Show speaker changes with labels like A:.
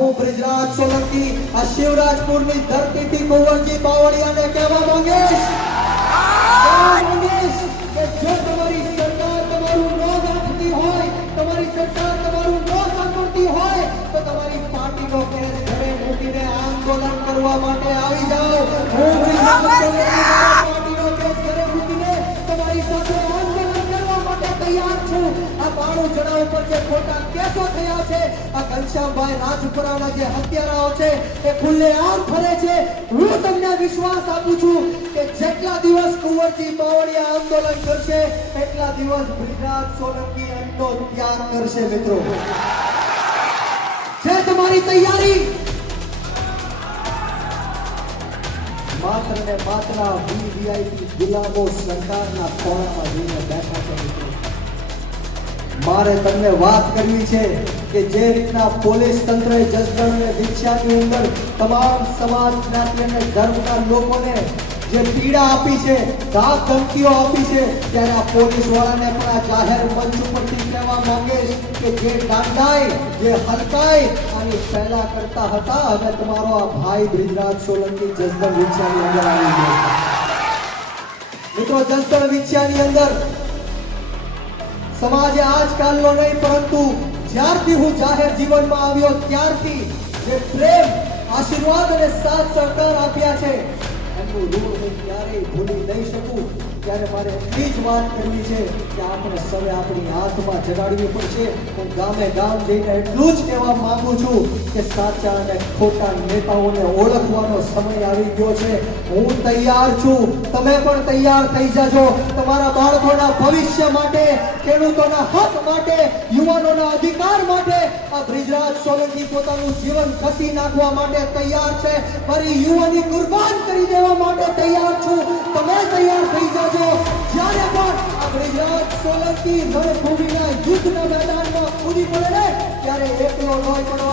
A: હું બ્રિજરાજ સોલંકી આ શિવરાજપુરની ધરતીથી કુંવરજી બાવળિયાને કહેવા માંગીશ. તમારી સરકાર તમારું ન હોય, તમારી સરકાર તમારું ન હોય, તો તમારી પાર્ટીનો કેસ ઘરે મૂકીને આંદોલન કરવા માટે આવી જાઓ. હું બાણું જણા ઉપર જે ખોટા કેસો થયા છે, આ ઘનશ્યામભાઈ રાજપુરાના જે હત્યારાઓ છે, એ ખુલ્લેઆમ ફરે છે. હું તમને વિશ્વાસ આપું છું કે જેટલા દિવસ કુંવરજી બાવળિયા આંદોલન કરશે, એટલા દિવસ બ્રિજરાજ સોલંકી એમનો ત્યાગ કરશે, મિત્રો. છે તમારી તૈયારી? માત્ર ને માત્ર વીવીઆઈપી ગુલામો સરકારના ખોળામાં જઈને બેઠા છે, મિત્રો. મારે તમને વાત કરવી છે કે જે રીતના પોલીસ તંત્રએ જસદણ અને દીક્ષાની અંદર તમામ સમાજ જ્ઞાતિ અને ધર્મના લોકોને જે પીડા આપી છે ધાક ધમકીઓ આપી છે, ત્યારે આ પોલીસ વાળાને પણ આ જાહેર મંચ ઉપરથી કહેવા માંગીશ કે જે દાંડાય જે હલકાય આની પહેલા કરતા હતા અને તમારો આ ભાઈ બ્રિજરાજ સોલંકી જસદણ દીક્ષાની અંદર આવી ગયો. મિત્રો, જસદણ વિછ્યાની અંદર સમાજે આજકાલનો નહીં, પરંતુ જ્યારથી હું જાહેર જીવનમાં આવ્યો ત્યારથી જે પ્રેમ, આશીર્વાદ અને સાથ સહકાર આપ્યા છે, એમનું ઋણ હું ક્યારેય ભૂલી નહીં શકું. ત્યારે મારે એટલી જ વાત કરવી છે કે આપણે સૌએ આપણી હાથમાં જગાડવી પડશે. હું ગામે ગામ જઈને એટલું જ કહેવા માંગુ છું કે સાચા અને ખોટા નેતાઓને ઓળખવાનો સમય આવી ગયો છે. હું તૈયાર છું. તમે પણ તૈયાર થઈ જાજો. તમારા બાળકોના ભવિષ્ય માટે, ખેડૂતોના હક માટે, યુવાનોના અધિકાર માટે આ બ્રિજરાજ સોલંકી પોતાનું જીવન ખસી નાખવા માટે તૈયાર છે. મારી યુવાની કુરબાન કરી દેવા માટે તૈયાર છું. તમે તૈયાર થઈ જાજો. જ્યારે પણ આ બ્રિજરાજ સોલંકી રણભૂમિના યુદ્ધના મેદાનમાં કૂદી પડે ને, ત્યારે એકલો નોય પડવા